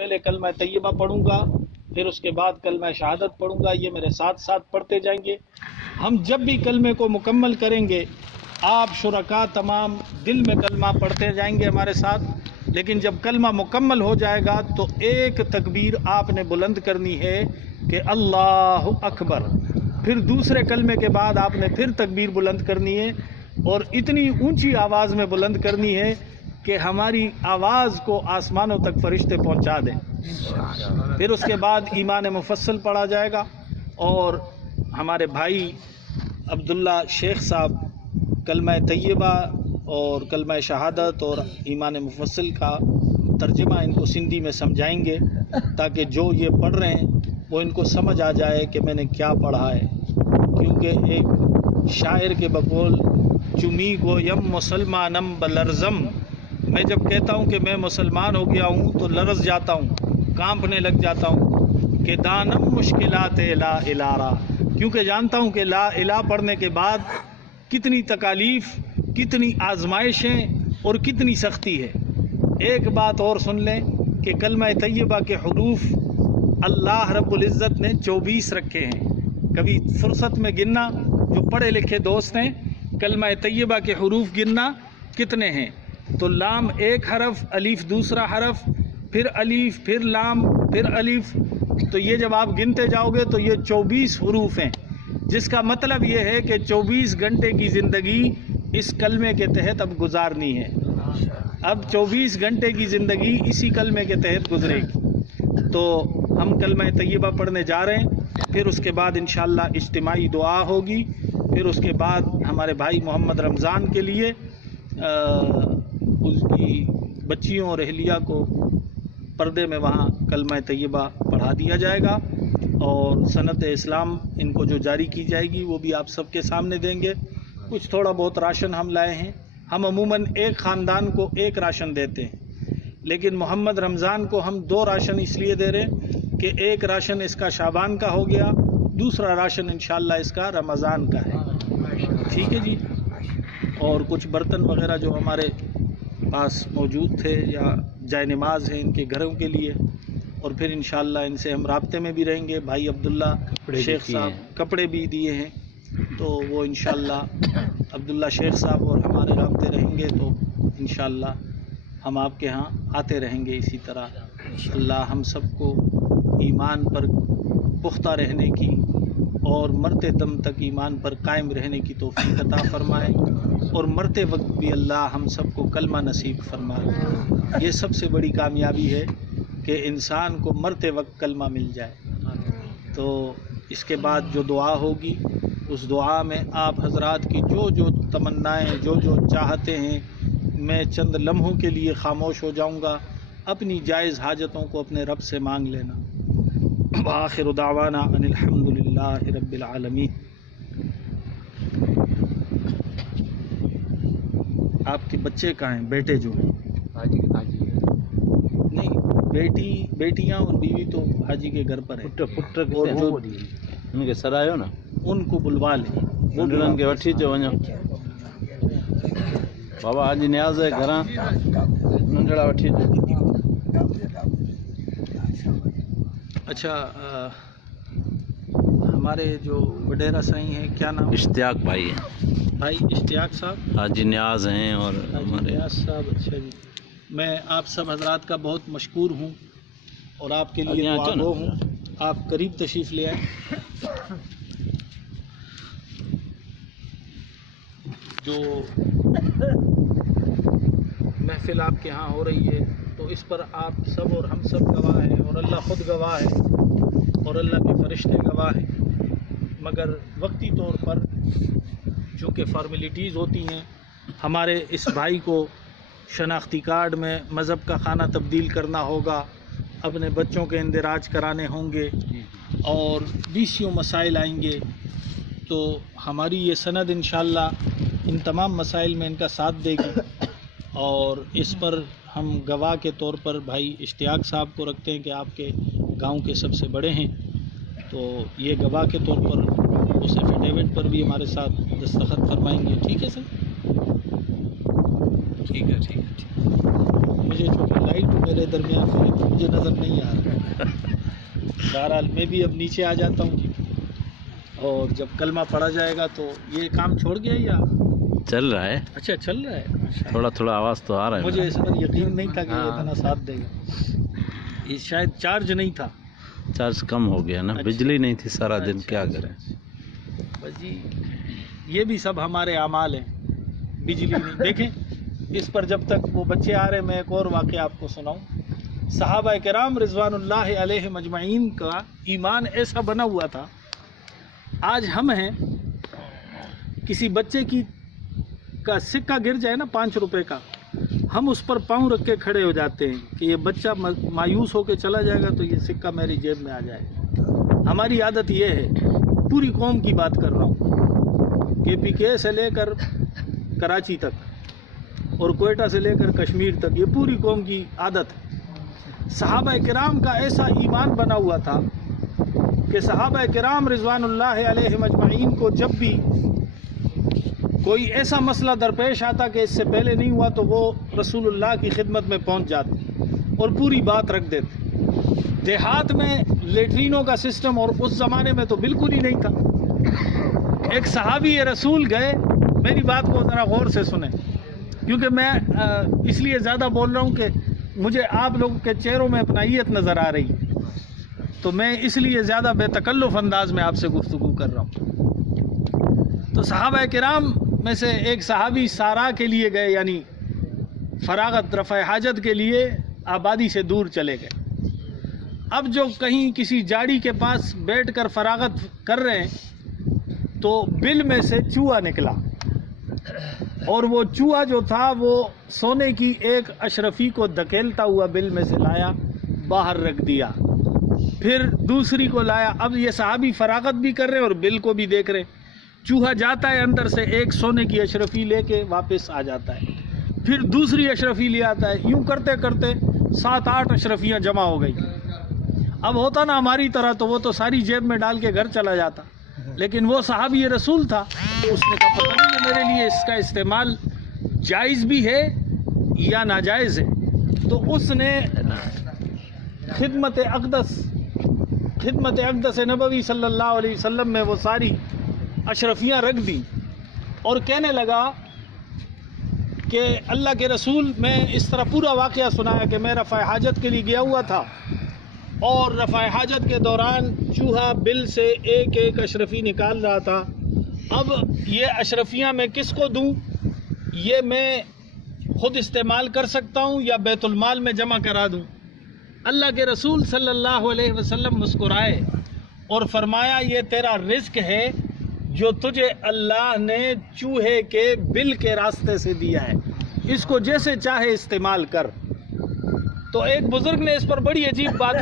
پہلے کلمہ طیبہ پڑھوں گا، پھر اس کے بعد کلمہ شہادت پڑھوں گا، یہ میرے ساتھ ساتھ پڑھتے جائیں گے۔ ہم جب بھی کلمے کو مکمل کریں گے، آپ شرکاء تمام دل میں کلمہ پڑھتے جائیں گے ہمارے ساتھ، لیکن جب کلمہ مکمل ہو جائے گا تو ایک تکبیر آپ نے بلند کرنی ہے کہ اللہ اکبر، پھر دوسرے کلمے کے بعد آپ نے پھر تکبیر بلند کرنی ہے، اور اتنی اونچی آواز میں بلند کرنی ہے کہ ہماری آواز کو آسمانوں تک فرشتے پہنچا دیں۔ پھر اس کے بعد ایمان مفصل پڑھا جائے گا، اور ہمارے بھائی عبداللہ شیخ صاحب کلمہ طیبہ اور کلمہ شہادت اور ایمان مفصل کا ترجمہ ان کو سندھی میں سمجھائیں گے، تاکہ جو یہ پڑھ رہے ہیں وہ ان کو سمجھ آ جائے کہ میں نے کیا پڑھا ہے۔ کیونکہ ایک شاعر کے بقول چمی گویم مسلمانم بلرزم، میں جب کہتا ہوں کہ میں مسلمان ہو گیا ہوں تو لرز جاتا ہوں، کانپنے لگ جاتا ہوں کہ دانم مشکلات لا الہ، کیونکہ جانتا ہوں کہ لا الہ پڑھنے کے بعد کتنی تکالیف، کتنی آزمائشیں اور کتنی سختی ہے۔ ایک بات اور سن لیں کہ کلمہ طیبہ کے حروف اللہ رب العزت نے 24 رکھے ہیں۔ کبھی فرصت میں گننا، جو پڑھے لکھے دوست ہیں، کلمہ طیبہ کے حروف گننا کتنے ہیں؟ تو لام ایک حرف، الف دوسرا حرف، پھر الف، پھر لام، پھر الف، تو یہ جب آپ گنتے جاؤ گے تو یہ 24 حروف ہیں، جس کا مطلب یہ ہے کہ 24 گھنٹے کی زندگی اس کلمے کے تحت اب گزارنی ہے۔ اب 24 گھنٹے کی زندگی اسی کلمے کے تحت گزرے گی۔ تو ہم کلمہ طیبہ پڑھنے جا رہے ہیں، پھر اس کے بعد انشاءاللہ اجتماعی دعا ہوگی، پھر اس کے بعد ہمارے بھائی محمد رمضان کے لیے اس کی بچیوں اور اہلیہ کو پردے میں وہاں کلمہ طیبہ پڑھا دیا جائے گا، اور سنت اسلام ان کو جو جاری کی جائے گی وہ بھی آپ سب کے سامنے دیں گے۔ کچھ تھوڑا بہت راشن ہم لائے ہیں، ہم عموماً ایک خاندان کو ایک راشن دیتے ہیں، لیکن محمد رمضان کو ہم 2 راشن اس لیے دے رہے ہیں کہ ایک راشن اس کا شعبان کا ہو گیا، دوسرا راشن انشاءاللہ اس کا رمضان کا ہے۔ ٹھیک ہے جی۔ اور کچھ برتن وغیرہ جو ہمارے پاس موجود تھے یا جائے نماز ہیں ان کے گھروں کے لیے، اور پھر انشاءاللہ ان سے ہم رابطے میں بھی رہیں گے۔ بھائی عبداللہ شیخ صاحب کپڑے بھی دیے ہیں، تو وہ انشاءاللہ عبداللہ شیخ صاحب اور ہمارے رابطے رہیں گے، تو انشاءاللہ ہم آپ کے ہاں آتے رہیں گے اسی طرح۔ اللہ ہم سب کو ایمان پر پختہ رہنے کی اور مرتے دم تک ایمان پر قائم رہنے کی توفیق عطا فرمائے، اور مرتے وقت بھی اللہ ہم سب کو کلمہ نصیب فرمائے۔ یہ سب سے بڑی کامیابی ہے کہ انسان کو مرتے وقت کلمہ مل جائے۔ تو اس کے بعد جو دعا ہوگی، اس دعا میں آپ حضرات کی جو جو تمنائیں، جو جو چاہتے ہیں، میں چند لمحوں کے لیے خاموش ہو جاؤں گا، اپنی جائز حاجتوں کو اپنے رب سے مانگ لینا۔ وآخر دعوانا ان الحمد للہ رب العالمین۔ آپ کے بچے کہاں ہیں؟ بیٹے جو ہیں نہیں، بیٹیاں اور بیوی تو حاجی کے گھر پر ہے، اور جو ان کے سرایو نا ان کو بلوا لیں، وہ بھی ان کے وٹھی چو وñو بابا حاجی نیاز ہے گھراں ننڈڑا وٹھی چو۔ اچھا، ہمارے جو وڈیرا سائیں ہیں، کیا نام؟ اشتیاق بھائی ہیں، بھائی اشتیاق صاحب، حاجی نیاز ہیں، اور حاجی ہمارے نیاز صاحب۔ اچھا جی، میں آپ سب حضرات کا بہت مشکور ہوں اور آپ کے لیے دعا گو ہوں۔ آپ قریب تشریف لے آئیں۔ جو محفل آپ کے ہاں ہو رہی ہے تو اس پر آپ سب اور ہم سب گواہ ہیں، اور اللہ خود گواہ ہے، اور اللہ کے فرشتے گواہ ہیں، مگر وقتی طور پر چونکہ فارمیلٹیز ہوتی ہیں، ہمارے اس بھائی کو شناختی کارڈ میں مذہب کا خانہ تبدیل کرنا ہوگا، اپنے بچوں کے اندراج کرانے ہوں گے، اور بیسیوں مسائل آئیں گے، تو ہماری یہ سند انشاءاللہ ان تمام مسائل میں ان کا ساتھ دے گی، اور اس پر ہم گواہ کے طور پر بھائی اشتیاق صاحب کو رکھتے ہیں کہ آپ کے گاؤں کے سب سے بڑے ہیں، تو یہ گواہ کے طور پر اس ایفیڈیوٹ پر بھی ہمارے ساتھ دستخط فرمائیں گے۔ ٹھیک ہے سر؟ ٹھیک ہے، ٹھیک ہے، ٹھیک ہے۔ مجھے چونکہ لائٹ میرے درمیان میں ہے تو مجھے نظر نہیں آ رہا. بہرحال میں بھی اب نیچے آ جاتا ہوں جی, اور جب کلمہ پڑھا جائے گا تو یہ کام چھوڑ گیا یا چل رہا ہے, اچھا چل رہا ہے؟ تھوڑا تھوڑا آواز تو آ رہا ہے. مجھے اس پر یقین نہیں تھا کہ یہ اتنا ساتھ دے گا. یہ شاید چارج نہیں تھا, چارج کم ہو گیا نا, بجلی نہیں تھی سارا دن, کیا کریں. بس جی یہ بھی سب ہمارے اعمال ہیں, بجلی نہیں. دیکھیں اس پر جب تک وہ بچے آ رہے, میں ایک اور واقعہ آپ کو سناؤں. صحابہ کرام رضوان اللہ علیہ مجمعین کا ایمان ایسا بنا ہوا تھا, آج ہم ہیں کسی بچے کا سکہ گر جائے نا 5 روپے کا, ہم اس پر پاؤں رکھ کے کھڑے ہو جاتے ہیں کہ یہ بچہ مایوس ہو کے چلا جائے گا تو یہ سکہ میری جیب میں آ جائے گا. ہماری عادت یہ ہے, پوری قوم کی بات کر رہا ہوں, KPK سے لے کر کراچی تک اور کوئٹہ سے لے کر کشمیر تک, یہ پوری قوم کی عادت ہے. صحابہ کرام کا ایسا ایمان بنا ہوا تھا کہ صحابہ کرام رضوان اللہ علیہ مجمعین کو جب بھی کوئی ایسا مسئلہ درپیش آتا کہ اس سے پہلے نہیں ہوا تو وہ رسول اللہ کی خدمت میں پہنچ جاتے اور پوری بات رکھ دیتے. دیہات میں لیٹرینوں کا سسٹم اور اس زمانے میں تو بالکل ہی نہیں تھا. ایک صحابی رسول گئے, میری بات کو ذرا غور سے سنیں کیونکہ میں اس لیے زیادہ بول رہا ہوں کہ مجھے آپ لوگوں کے چہروں میں اپنائیت نظر آ رہی ہے, تو میں اس لیے زیادہ بے تکلف انداز میں آپ سے گفتگو کر رہا ہوں. تو صحابہ کرام میں سے ایک صحابی سارا کے لیے گئے, یعنی فراغت رفع حاجت کے لیے آبادی سے دور چلے گئے. اب جو کہیں کسی جاڑی کے پاس بیٹھ کر فراغت کر رہے ہیں تو بل میں سے چوہا نکلا, اور وہ چوہا جو تھا وہ سونے کی ایک اشرفی کو دھکیلتا ہوا بل میں سے لایا, باہر رکھ دیا, پھر دوسری کو لایا. اب یہ صحابی فراغت بھی کر رہے ہیں اور بل کو بھی دیکھ رہے ہیں. چوہا جاتا ہے اندر سے ایک سونے کی اشرفی لے کے واپس آ جاتا ہے, پھر دوسری اشرفی لے آتا ہے. یوں کرتے کرتے 7-8 اشرفیاں جمع ہو گئی. اب ہوتا نا ہماری طرح تو وہ تو ساری جیب میں ڈال کے گھر چلا جاتا, لیکن وہ صحابی رسول تھا, اس نے کہا پتہ نہیں میرے لیے اس کا استعمال جائز بھی ہے یا ناجائز ہے. تو اس نے خدمت اقدس نبوی صلی اللہ علیہ وسلم میں وہ ساری اشرفیاں رکھ دی اور کہنے لگا کہ اللہ کے رسول, میں اس طرح پورا واقعہ سنایا کہ میں رفع حاجت کے لیے گیا ہوا تھا اور رفع حاجت کے دوران چوہا بل سے ایک ایک اشرفی نکال رہا تھا. اب یہ اشرفیاں میں کس کو دوں, یہ میں خود استعمال کر سکتا ہوں یا بیت المال میں جمع کرا دوں. اللہ کے رسول صلی اللہ علیہ وسلم مسکرائے اور فرمایا یہ تیرا رزق ہے جو تجھے اللہ نے چوہے کے بل کے راستے سے دیا ہے, اس کو جیسے چاہے استعمال کر. تو ایک بزرگ نے اس پر بڑی عجیب بات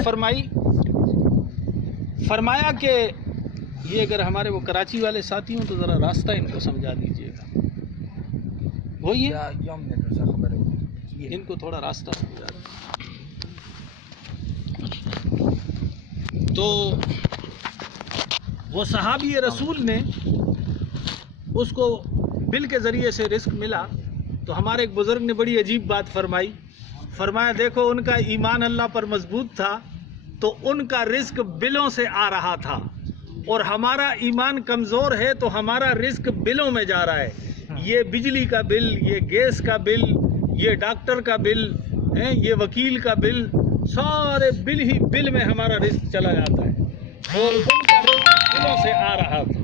فرمایا کہ یہ اگر ہمارے وہ کراچی والے ساتھی ہوں تو ذرا راستہ ان کو سمجھا دیجیے گا, وہی ان کو تھوڑا راستہ سمجھا دیں. تو وہ صحابی رسول نے اس کو بل کے ذریعے سے رزق ملا, تو ہمارے ایک بزرگ نے بڑی عجیب بات فرمایا دیکھو ان کا ایمان اللہ پر مضبوط تھا تو ان کا رزق بلوں سے آ رہا تھا, اور ہمارا ایمان کمزور ہے تو ہمارا رزق بلوں میں جا رہا ہے. یہ بجلی کا بل, یہ گیس کا بل, یہ ڈاکٹر کا بل, یہ وکیل کا بل, سارے بل میں ہمارا رزق چلا جاتا ہے اور ان کا رزق بلوں سے آ رہا تھا.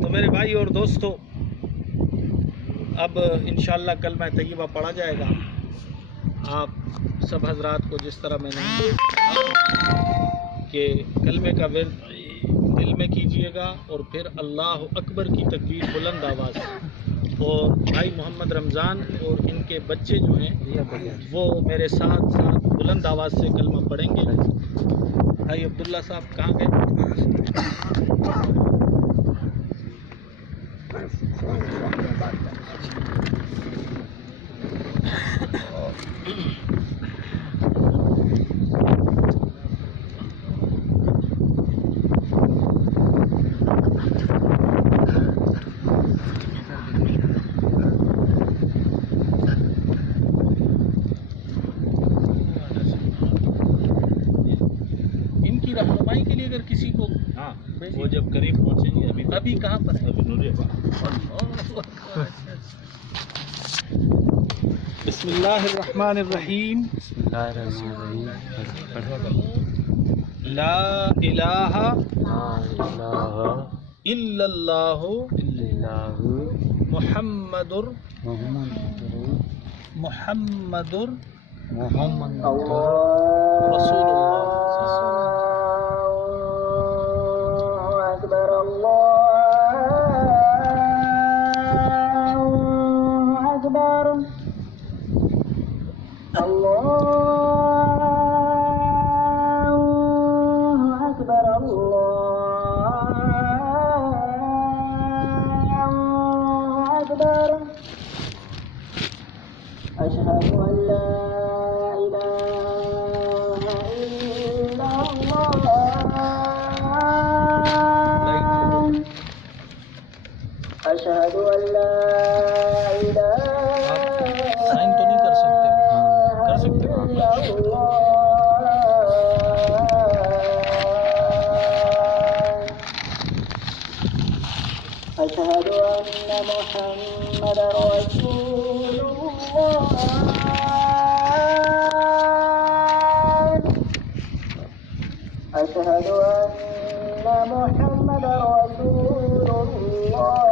تو میرے بھائی اور دوستو, اب انشاءاللہ کلمہ طیبہ پڑھا جائے گا. آپ سب حضرات کو جس طرح میں نے کہ کلمے کا ورد دل میں کیجئے گا اور پھر اللہ اکبر کی تکبیر بلند آواز, اور بھائی محمد رمضان اور ان کے بچے جو ہیں وہ میرے ساتھ بلند آواز سے کلمہ پڑھیں گے. بھائی عبداللہ صاحب کہاں گئے؟ کی رہنمائی کے لیے اگر کسی کو ہاں وہ جب قریب پہنچیں گے ابھی کہاں پر ہے؟ ابھی نوریہ بسم اللہ الرحمن الرحیم. لا الہ الا اللہ محمد رسول أشهد أن لا إله إلا الله أشهد أن لا إله سائن تو نہیں کر سکتے إلا الله أشهد أن محمدا رسول الله أشهد أن محمدا رسول الله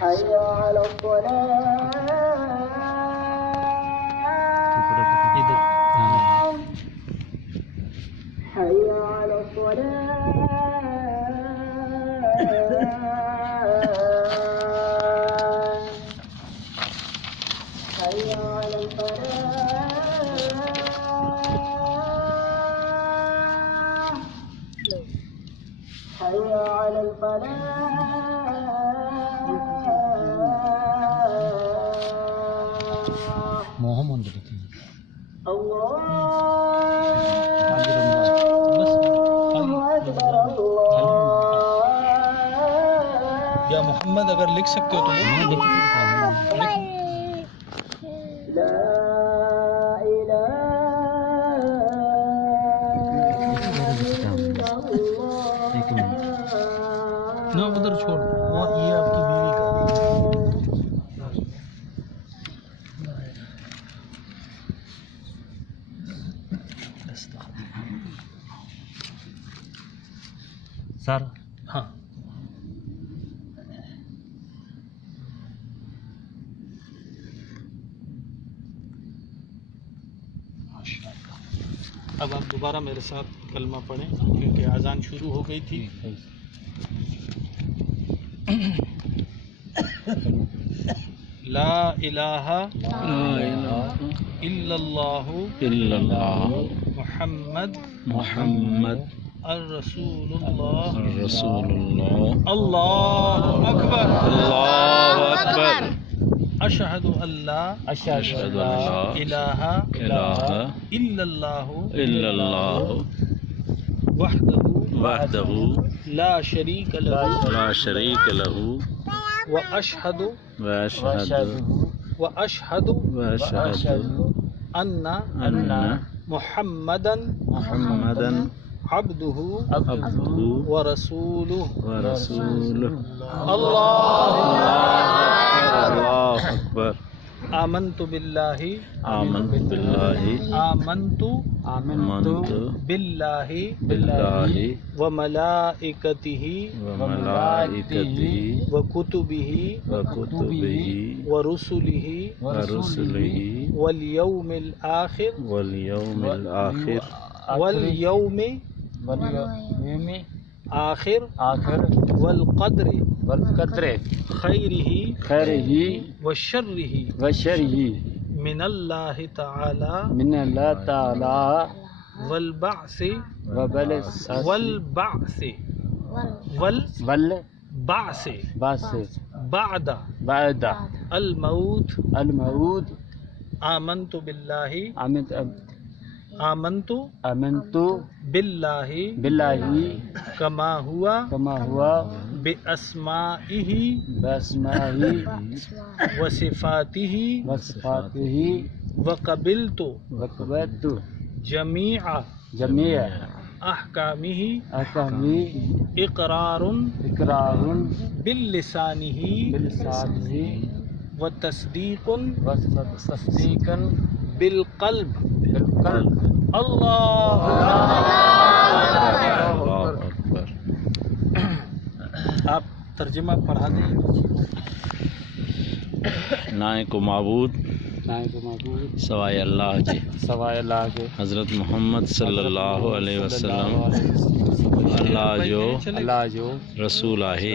حي على الصلاة حي على الصلاة حي على الفلاح حي على الفلاح محمد الله یا محمد اگر لکھ سکتے ہو تو لا إله إلا الله نہ ادھر چھوڑ وہ یہ آپ کی بیوی کا سر ہاں اب آپ دوبارہ میرے ساتھ کلمہ پڑھیں کیونکہ اذان شروع ہو گئی تھی. لا الہ الا اللہ محمد الرسول اللہ اللہ اکبر اشہد ان لا الہ الا اللہ وحدہ لا شریک لہ واشہد ان محمدن عبدہ ورسولہ اللہ اکبر. آمنت باللہ وملائکتہ وکتبہ ورسلہ والیوم آخر والقدر خیرہ وشرہ من اللہ تعالی والبعث بعد الموت. آمنت باللہ کما ہوا بأسمائه بأسمائه وصفاته وصفاته وقبلت وقبلت جميع جميع أحكامه أحكامه إقرار إقرار بلسانه بلسانه وتصديق وتصديقا بالقلب. بالقلب. اللہ أكبر. آپ ترجمہ پڑھا دیں. نہ کو معبود سوائے اللہ جے سوائے اللہ کے حضرت محمد صلی اللہ علیہ وسلم اللہ جو رسول ہے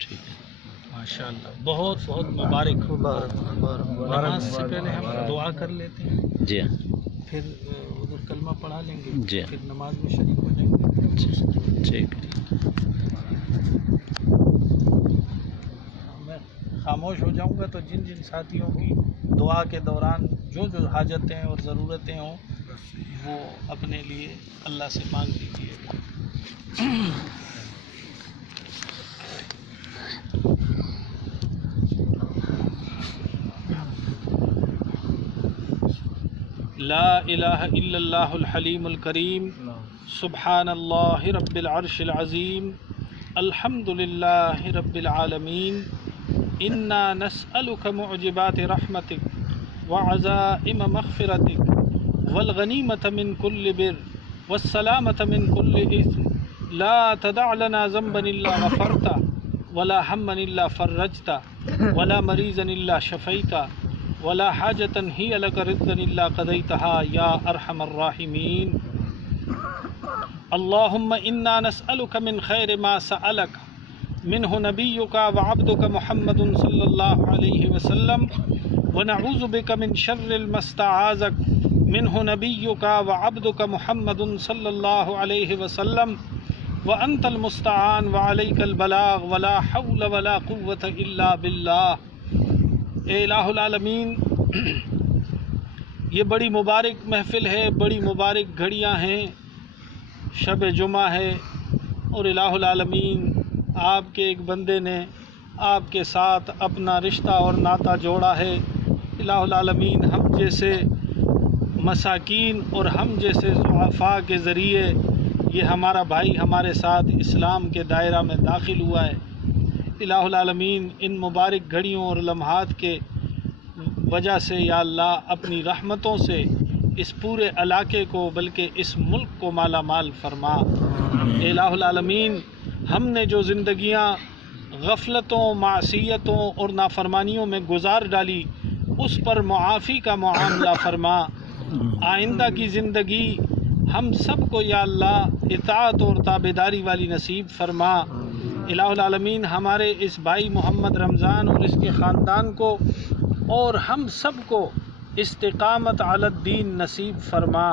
ٹھیک ہے. ماشاء اللہ بہت بہت مبارک. نماز سے پہلے ہم دعا کر لیتے ہیں, جی ہاں, پھر ادھر کلمہ پڑھا لیں گے, جی پھر نماز میں شریک ہو جائیں گے. ٹھیک. میں خاموش ہو جاؤں گا تو جن ساتھیوں کی دعا کے دوران جو حاجتیں اور ضرورتیں ہوں وہ اپنے لیے اللہ سے مانگ لیجیے. لا الہ الا اللہ الحلیم الکریم سبحان اللہ رب العرش العظیم الحمد للہ رب العالمین انا نسألک معجبات رحمتک وعزائم مغفرتک والغنیمة من كل بر والسلامة من كل إثم لا تدع لنا ذنبا إلا غفرته ولا هما إلا فرجته ولا مريضا إلا شفيته ولا حاجة هي لك رضا إلا قضيتها يا أرحم الراحمين. اللهم إنا نسألك من خير ما سألك منه نبيك وعبدك محمد صلى الله عليه وسلم ونعوذ بك من شر ما استعاذك منه نبيك وعبدك محمد صلى الله عليه وسلم وأنت المستعان وعليك البلاغ ولا حول ولا قوة إلا بالله. اے الہ العالمین, یہ بڑی مبارک محفل ہے, بڑی مبارک گھڑیاں ہیں, شب جمعہ ہے, اور الہ العالمین آپ کے ایک بندے نے آپ کے ساتھ اپنا رشتہ اور ناطہ جوڑا ہے. الہ العالمین ہم جیسے مساکین اور ہم جیسے ضعفاء کے ذریعے یہ ہمارا بھائی ہمارے ساتھ اسلام کے دائرہ میں داخل ہوا ہے. الہ العالمین ان مبارک گھڑیوں اور لمحات کے وجہ سے یا اللہ اپنی رحمتوں سے اس پورے علاقے کو بلکہ اس ملک کو مالا مال فرما. الہ العالمین ہم نے جو زندگیاں غفلتوں, معصیتوں اور نافرمانیوں میں گزار ڈالی اس پر معافی کا معاملہ فرما. آئندہ کی زندگی ہم سب کو یا اللہ اطاعت اور تابعداری والی نصیب فرما. الہ العالمین ہمارے اس بھائی محمد رمضان اور اس کے خاندان کو اور ہم سب کو استقامت علی الدین نصیب فرما.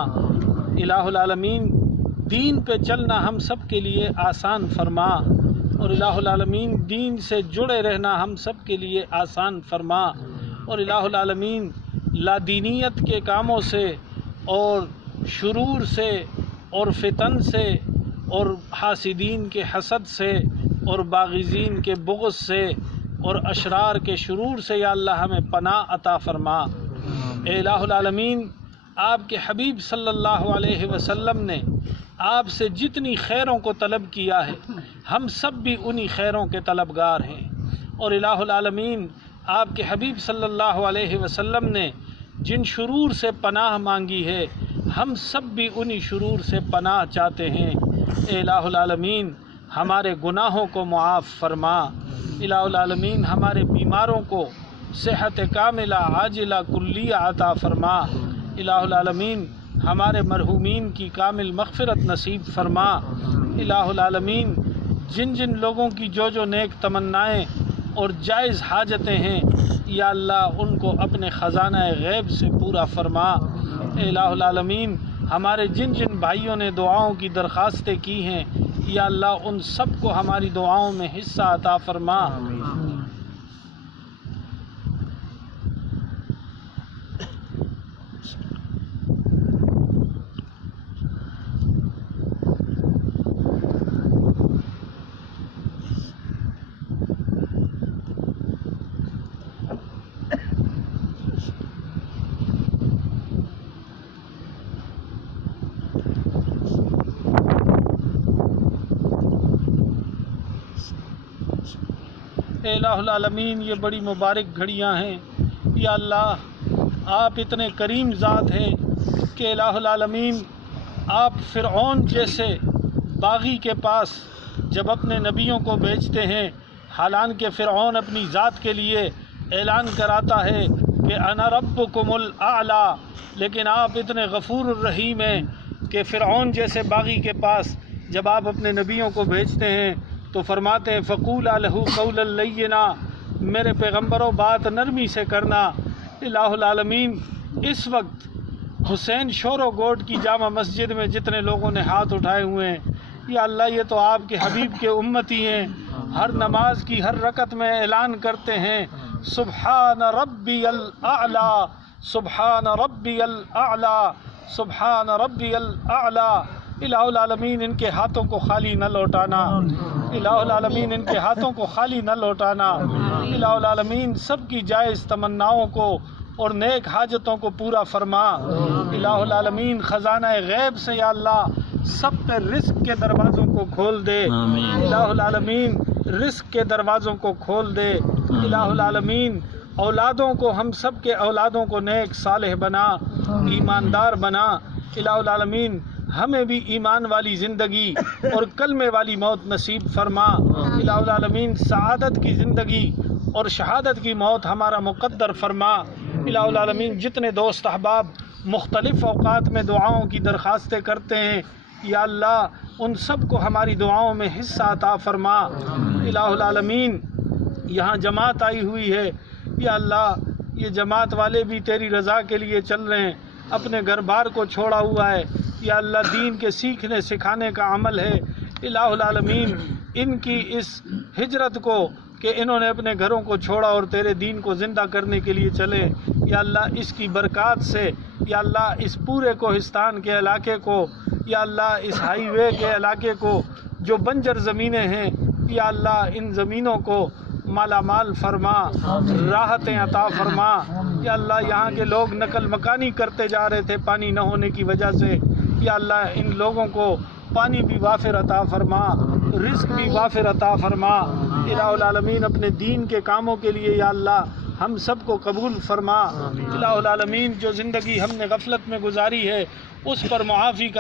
الہ العالمین دین پہ چلنا ہم سب کے لیے آسان فرما, اور الہ العالمین دین سے جڑے رہنا ہم سب کے لیے آسان فرما. اور الہ العالمین لادینیت کے کاموں سے اور شرور سے اور فتن سے اور حاسدین کے حسد سے اور باغزین کے بغض سے اور اشرار کے شرور سے یا اللہ ہمیں پناہ عطا فرما. اے الہ العالمین آپ کے حبیب صلی اللہ علیہ وسلم نے آپ سے جتنی خیروں کو طلب کیا ہے ہم سب بھی انہی خیروں کے طلبگار ہیں، اور الہ العالمین آپ کے حبیب صلی اللہ علیہ وسلم نے جن شرور سے پناہ مانگی ہے ہم سب بھی انہی شرور سے پناہ چاہتے ہیں۔ اے الہ العالمین ہمارے گناہوں کو معاف فرما، الہ العالمین ہمارے بیماروں کو صحت کاملہ عاجلہ کلیہ عطا فرما، الہ العالمین ہمارے مرحومین کی کامل مغفرت نصیب فرما، الہ العالمین جن جن لوگوں کی جو جو نیک تمنائیں اور جائز حاجتیں ہیں یا اللہ ان کو اپنے خزانہ غیب سے پورا فرما۔ اے الہ العالمین ہمارے جن جن بھائیوں نے دعاؤں کی درخواستیں کی ہیں یا اللہ ان سب کو ہماری دعاؤں میں حصہ عطا فرما۔ اے الہ العالمین یہ بڑی مبارک گھڑیاں ہیں یا اللہ، آپ اتنے کریم ذات ہیں کہ الہ العالمین آپ فرعون جیسے باغی کے پاس جب اپنے نبیوں کو بھیجتے ہیں، حالانکہ فرعون اپنی ذات کے لیے اعلان کراتا ہے کہ انا ربکم الاعلی، لیکن آپ اتنے غفور الرحیم ہیں کہ فرعون جیسے باغی کے پاس جب آپ اپنے نبیوں کو بھیجتے ہیں تو فرماتے ہیں فقولا لہ قولا لینا، میرے پیغمبروں بات نرمی سے کرنا۔ الہ العالمین اس وقت حسین شور و گوٹ کی جامع مسجد میں جتنے لوگوں نے ہاتھ اٹھائے ہوئے ہیں یا اللہ یہ تو آپ کے حبیب کے امتی ہیں، ہر نماز کی ہر رکعت میں اعلان کرتے ہیں سبحان ربی الاعلی، سبحان ربی الاعلی، سبحان ربی الاعلی۔ الہ العالمین ان کے ہاتھوں کو خالی نہ لوٹانا، الہ العالمین ان کے ہاتھوں کو خالی نہ لوٹانا، الہ العالمین سب کی جائز تمناؤں کو اور نیک حاجتوں کو پورا فرما، الہ العالمین خزانہ غیب سے یا اللہ سب پہ رزق کے دروازوں کو کھول دے، الہ العالمین رزق کے دروازوں کو کھول دے، الہ العالمین اولادوں کو ہم سب کے اولادوں کو نیک صالح بنا، ایماندار بنا، الہ العالمین ہمیں بھی ایمان والی زندگی اور کلمے والی موت نصیب فرما، الہ العالمین سعادت کی زندگی اور شہادت کی موت ہمارا مقدر فرما، الہ العالمین جتنے دوست احباب مختلف اوقات میں دعاؤں کی درخواستیں کرتے ہیں یا اللہ ان سب کو ہماری دعاؤں میں حصہ عطا فرما، الہ العالمین یہاں جماعت آئی ہوئی ہے یا اللہ یہ جماعت والے بھی تیری رضا کے لیے چل رہے ہیں، اپنے گھر بار کو چھوڑا ہوا ہے یا اللہ دین کے سیکھنے سکھانے کا عمل ہے، الہ العالمین ان کی اس ہجرت کو کہ انہوں نے اپنے گھروں کو چھوڑا اور تیرے دین کو زندہ کرنے کے لیے چلے یا اللہ اس کی برکات سے یا اللہ اس پورے کوہستان کے علاقے کو یا اللہ اس ہائی وے کے علاقے کو جو بنجر زمینیں ہیں یا اللہ ان زمینوں کو مالا مال فرما، راحتیں عطا فرما یا اللہ یہاں کے لوگ نقل مکانی کرتے جا رہے تھے پانی نہ ہونے کی وجہ سے یا اللہ ان لوگوں کو پانی بھی وافر عطا فرما، رزق بھی وافر عطا فرما، الہ العالمین اپنے دین کے کاموں کے لیے یا اللہ ہم سب کو قبول فرما، الہ العالمین جو زندگی ہم نے غفلت میں گزاری ہے اس پر معافی کا